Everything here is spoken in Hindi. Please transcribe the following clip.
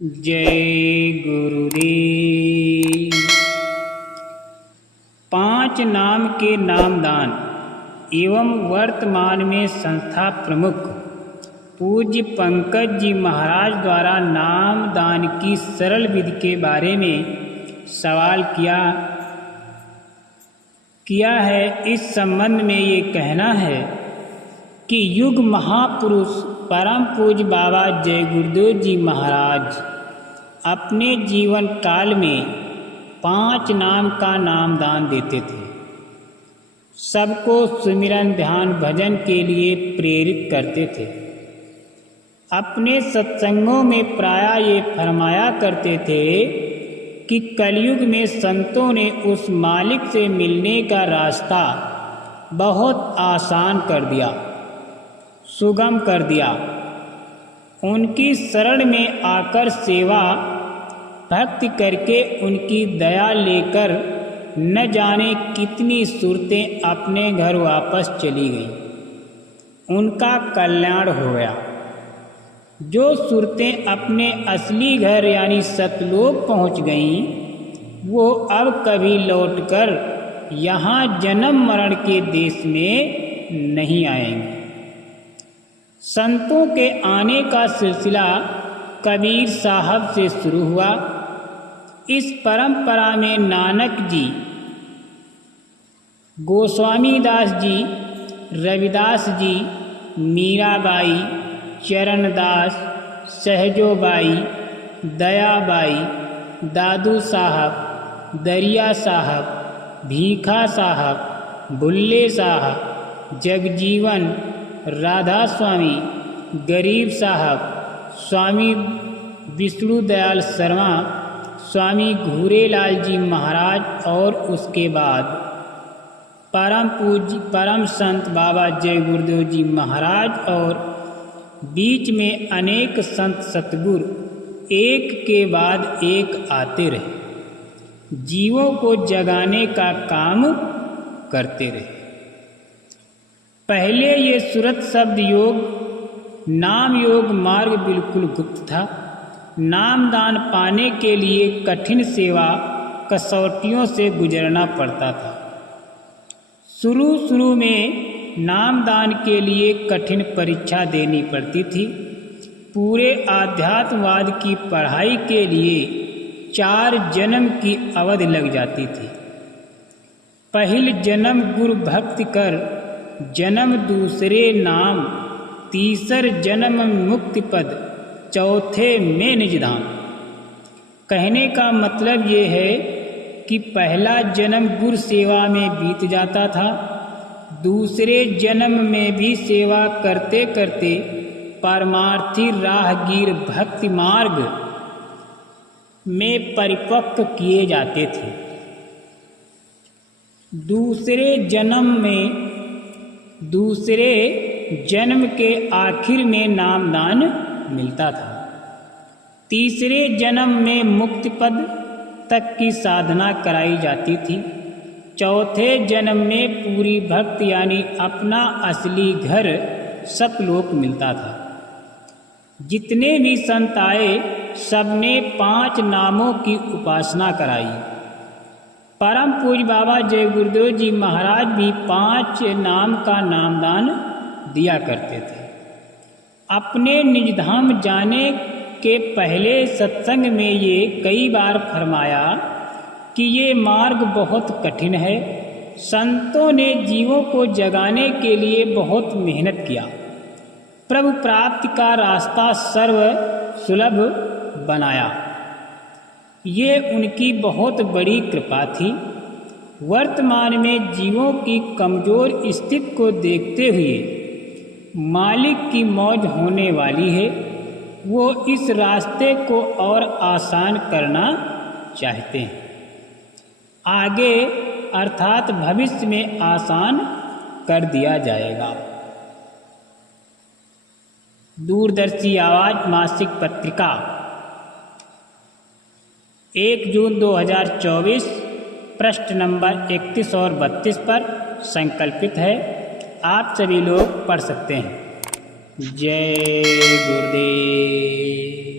जय गुरुदेव। 5 नाम के नामदान एवं वर्तमान में संस्था प्रमुख पूज्य पंकज जी महाराज द्वारा नामदान की सरल विधि के बारे में सवाल किया है। इस संबंध में ये कहना है कि युग महापुरुष परम पूज्य बाबा जय गुरुदेव जी महाराज अपने जीवन काल में 5 नाम का नामदान देते थे। सबको सुमिरन ध्यान भजन के लिए प्रेरित करते थे। अपने सत्संगों में प्रायः ये फरमाया करते थे कि कलयुग में संतों ने उस मालिक से मिलने का रास्ता बहुत आसान कर दिया, सुगम कर दिया। उनकी शरण में आकर सेवा भक्ति करके उनकी दया लेकर न जाने कितनी सूरतें अपने घर वापस चली गईं। उनका कल्याण हो गया। जो सूरतें अपने असली घर यानी सतलोक पहुंच गईं, वो अब कभी लौटकर यहाँ जन्म मरण के देश में नहीं आएंगी। संतों के आने का सिलसिला कबीर साहब से शुरू हुआ। इस परंपरा में नानक जी, गोस्वामी दास जी, रविदास जी, मीराबाई, चरणदास, सहजोबाई, दयाबाई, दादू साहब, दरिया साहब, भीखा साहब, बुल्ले साहब, जगजीवन, राधा स्वामी, गरीब साहब, स्वामी विष्णु दयाल शर्मा, स्वामी घूरेलाल जी महाराज और उसके बाद परम पूज्य परम संत बाबा जय गुरुदेव जी महाराज और बीच में अनेक संत सतगुरु एक के बाद एक आते रहे, जीवों को जगाने का काम करते रहे। पहले ये सुरत शब्द योग नाम योग मार्ग बिल्कुल गुप्त था। नामदान पाने के लिए कठिन सेवा कसौटियों से गुजरना पड़ता था। शुरू में नामदान के लिए कठिन परीक्षा देनी पड़ती थी। पूरे आध्यात्मवाद की पढ़ाई के लिए 4 जन्म की अवधि लग जाती थी। पहल जन्म गुरु भक्ति कर, जन्म दूसरे नाम, तीसर जन्म मुक्ति पद, चौथे में निज धाम। कहने का मतलब ये है कि पहला जन्म गुरु सेवा में बीत जाता था। दूसरे जन्म में भी सेवा करते करते परमार्थी राहगीर भक्ति मार्ग में परिपक्व किए जाते थे। दूसरे जन्म के आखिर में नामदान मिलता था। तीसरे जन्म में मुक्ति पद तक की साधना कराई जाती थी। चौथे जन्म में पूरी भक्ति यानी अपना असली घर सतलोक मिलता था। जितने भी संत आए सबने 5 नामों की उपासना कराई। परम पूज्य बाबा जय गुरुदेव जी महाराज भी 5 नाम का नामदान दिया करते थे। अपने निज धाम जाने के पहले सत्संग में ये कई बार फरमाया कि ये मार्ग बहुत कठिन है। संतों ने जीवों को जगाने के लिए बहुत मेहनत किया। प्रभु प्राप्ति का रास्ता सर्व सुलभ बनाया। ये उनकी बहुत बड़ी कृपा थी। वर्तमान में जीवों की कमजोर स्थिति को देखते हुए मालिक की मौज होने वाली है। वो इस रास्ते को और आसान करना चाहते हैं। आगे अर्थात भविष्य में आसान कर दिया जाएगा। दूरदर्शी आवाज मासिक पत्रिका 1 जून 2024 पृष्ठ नंबर 31 और 32 पर संकल्पित है। आप सभी लोग पढ़ सकते हैं। जय गुरुदेव।